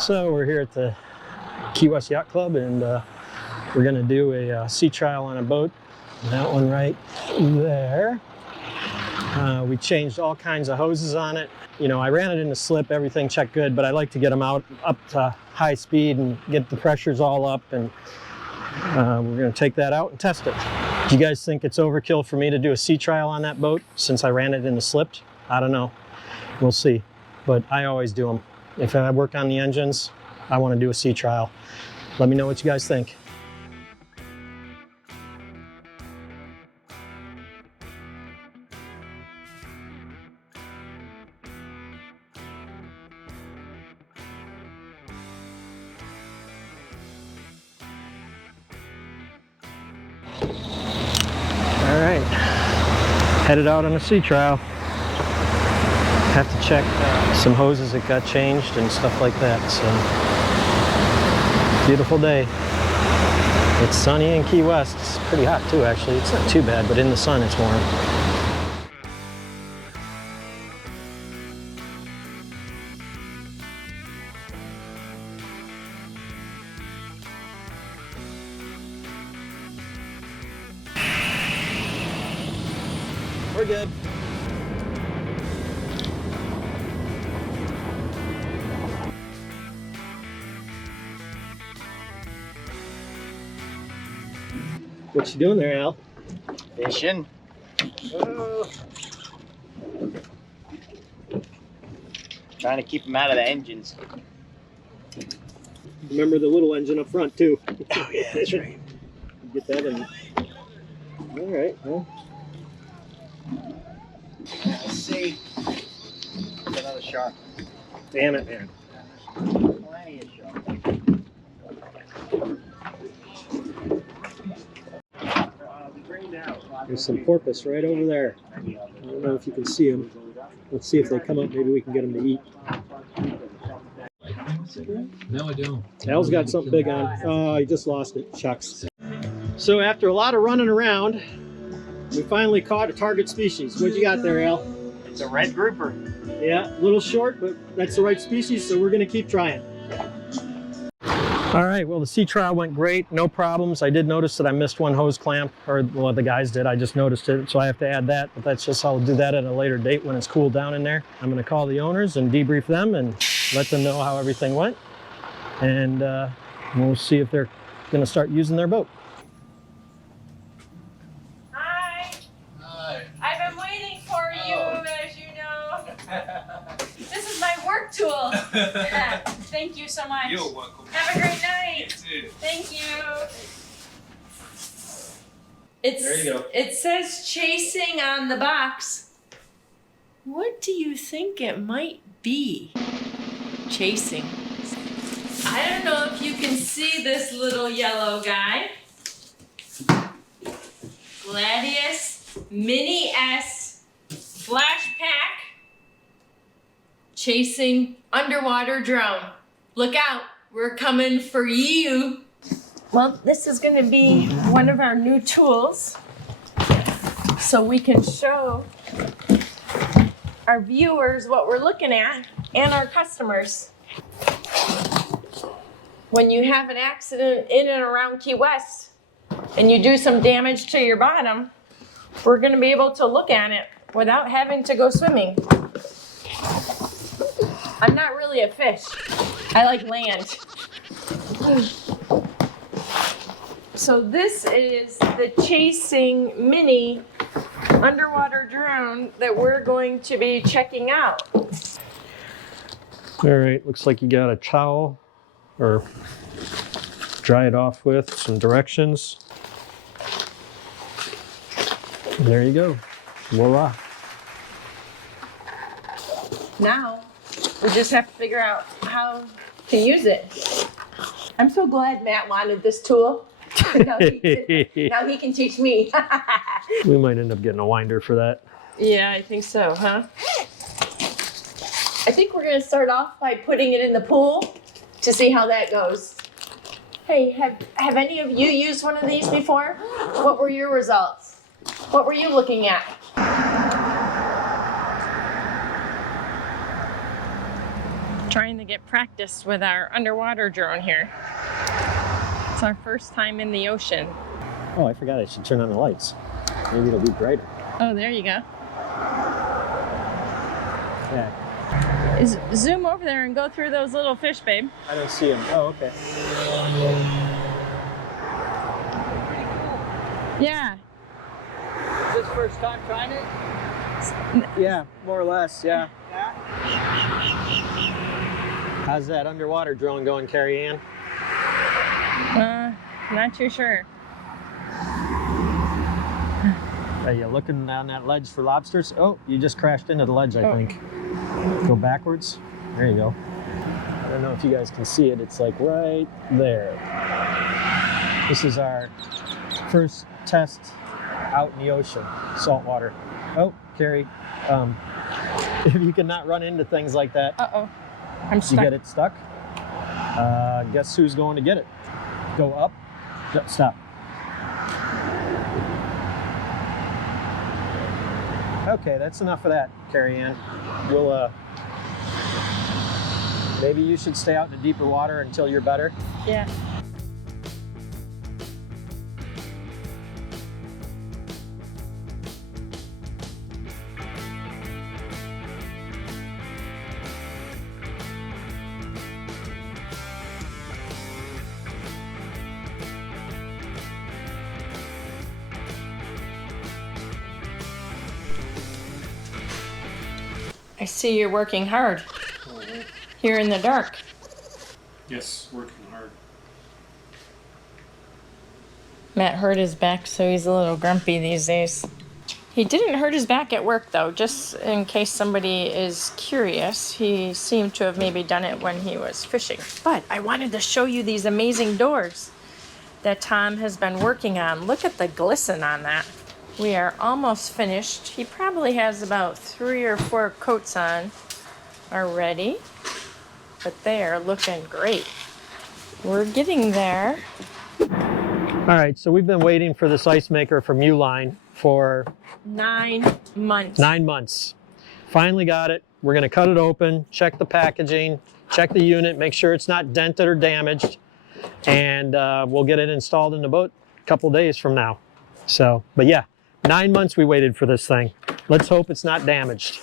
So we're here at the Key West Yacht Club, and we're going to do a sea trial on a boat. That one right there. We changed all kinds of hoses on it. You know, I ran it in the slip, everything checked good, but I like to get them out up to high speed and get the pressures all up, and we're going to take that out and test it. Do you guys think it's overkill for me to do a sea trial on that boat since I ran it in the slip? I don't know. We'll see. But I always do them. If I work on the engines, I want to do a sea trial. Let me know what you guys think. All right, headed out on a sea trial. Have to check some hoses that got changed and stuff like that. So, beautiful day. It's sunny in Key West. It's pretty hot too, actually. It's not too bad, but in the sun it's warm. We're good. What you doing there, Al? Fishing. Oh. Trying to keep them out of the engines. Remember the little engine up front too. Oh yeah, that's right. Get that in. All right. Well. Let's see. Another shark. Damn it, man. Plenty of sharks. There's some porpoise right over there. I don't know if you can see them. Let's see if they come up. Maybe we can get them to eat. No, I don't. Al's got something big on. Oh, he just lost it. Shucks. So after a lot of running around, we finally caught a target species. What you got there, Al? It's a red grouper. Yeah, a little short, but that's the right species, so we're going to keep trying. All right, well, the sea trial went great, no problems. I did notice that I missed one hose clamp, or well, the guys did. I just noticed it, so I have to add that, but that's just, I'll do that at a later date when it's cooled down in there. I'm going to call the owners and debrief them and let them know how everything went, and we'll see if they're going to start using their boat. Hi. Hi. I've been waiting for you, as you know. This is my work tool. Thank you so much. You're welcome. Have a great night. You too. Thank you. There you go. It says chasing on the box. What do you think it might be? Chasing. I don't know if you can see this little yellow guy. Gladius Mini S Flash Pack chasing underwater drone. Look out, we're coming for you. Well, this is going to be one of our new tools so we can show our viewers what we're looking at and our customers. When you have an accident in and around Key West and you do some damage to your bottom, we're going to be able to look at it without having to go swimming. I'm not really a fish. I like land. So this is the Chasing Mini underwater drone that we're going to be checking out. All right, looks like you got a towel or dry it off with some directions. And there you go. Voila. Now, we just have to figure out how to use it. I'm so glad Matt wanted this tool. Now he can teach me. We might end up getting a winder for that. Yeah, I think so, huh? I think we're gonna start off by putting it in the pool to see how that goes. Hey, have any of you used one of these before? What were your results? What were you looking at? trying to get practice with our underwater drone here. It's our first time in the ocean. Oh, I forgot I should turn on the lights. Maybe it'll be brighter. Oh, there you go. Yeah, Zoom over there and go through those little fish, babe. I don't see them. Oh, okay. Yeah. Is this first time trying it? Yeah, more or less, yeah. How's that underwater drone going, Carrie Ann? Not too sure. Are you looking down that ledge for lobsters? Oh, you just crashed into the ledge, I think. Go backwards. There you go. I don't know if you guys can see it. It's like right there. This is our first test out in the ocean, saltwater. Oh, Carrie, if you cannot run into things like that, Uh-oh. I'm you stuck. get it stuck. Guess who's going to get it? Go up. No, stop. Okay, that's enough of that, Carrie Ann. We'll, maybe you should stay out in the deeper water until you're better. Yeah. I see you're working hard here in the dark. Yes, working hard. Matt hurt his back, so he's a little grumpy these days. He didn't hurt his back at work, though, just in case somebody is curious. He seemed to have maybe done it when he was fishing. But I wanted to show you these amazing doors that Tom has been working on. Look at the glisten on that. We are almost finished. He probably has about 3 or 4 coats on already, but they are looking great. We're getting there. All right, so we've been waiting for this ice maker from Uline for 9 months. 9 months. Finally got it. We're gonna cut it open, check the packaging, check the unit, make sure it's not dented or damaged, and we'll get it installed in the boat a couple days from now. So, but yeah, 9 months we waited for this thing. Let's hope it's not damaged.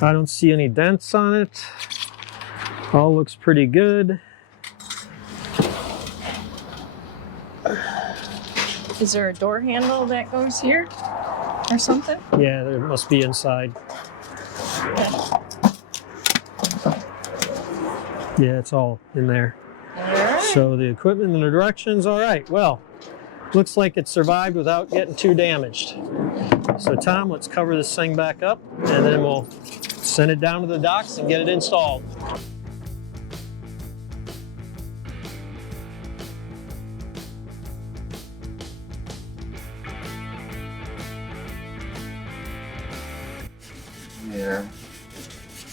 I don't see any dents on it. All looks pretty good. Is there a door handle that goes here or something? Yeah, there must be inside. Yeah, it's all in there. All right. So the equipment and the directions, all right. Well, looks like it survived without getting too damaged. So Tom, let's cover this thing back up and then we'll send it down to the docks and get it installed. Yeah,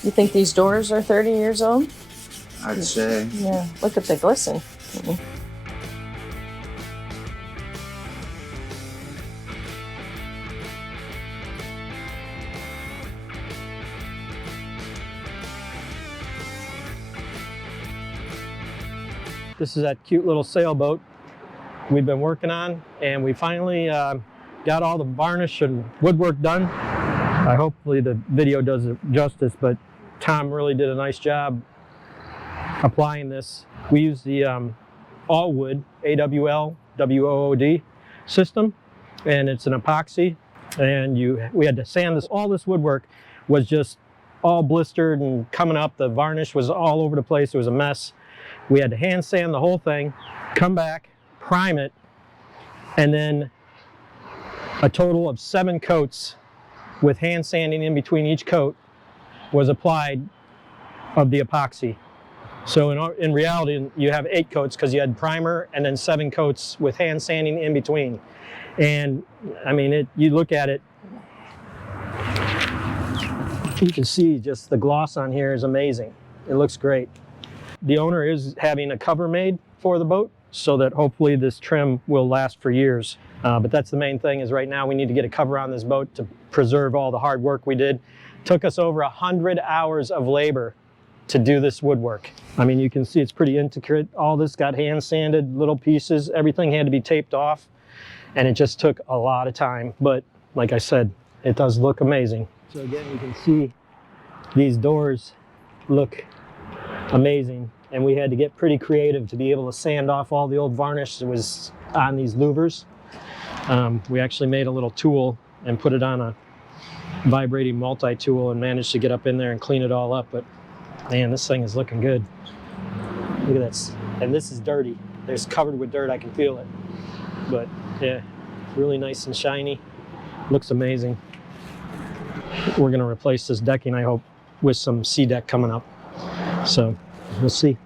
You think these doors are 30 years old? I'd say. Yeah. Look at the glisten. This is that cute little sailboat we've been working on, and we finally got all the varnish and woodwork done. Hopefully the video does it justice, but Tom really did a nice job applying this. We use the all wood, AWL, WOOD system, and it's an epoxy. And we had to sand this. All this woodwork was just all blistered and coming up. The varnish was all over the place. It was a mess. We had to hand sand the whole thing, come back, prime it, and then a total of 7 coats with hand sanding in between each coat was applied of the epoxy. So in reality, you have 8 coats because you had primer and then 7 coats with hand sanding in between. And I mean, you look at it, you can see just the gloss on here is amazing. It looks great. The owner is having a cover made for the boat so that hopefully this trim will last for years. But that's the main thing, is right now we need to get a cover on this boat to preserve all the hard work we did. Took us over 100 hours of labor to do this woodwork. I mean, you can see it's pretty intricate. All this got hand sanded, little pieces, everything had to be taped off, and it just took a lot of time. But like I said, it does look amazing. So again, you can see these doors look amazing, and we had to get pretty creative to be able to sand off all the old varnish that was on these louvers. We actually made a little tool and put it on a vibrating multi-tool and managed to get up in there and clean it all up. But man, this thing is looking good. Look at this. And this is dirty. It's covered with dirt, I can feel it. But yeah, really nice and shiny. Looks amazing. We're gonna replace this decking, I hope, with some C-deck coming up. So we'll see.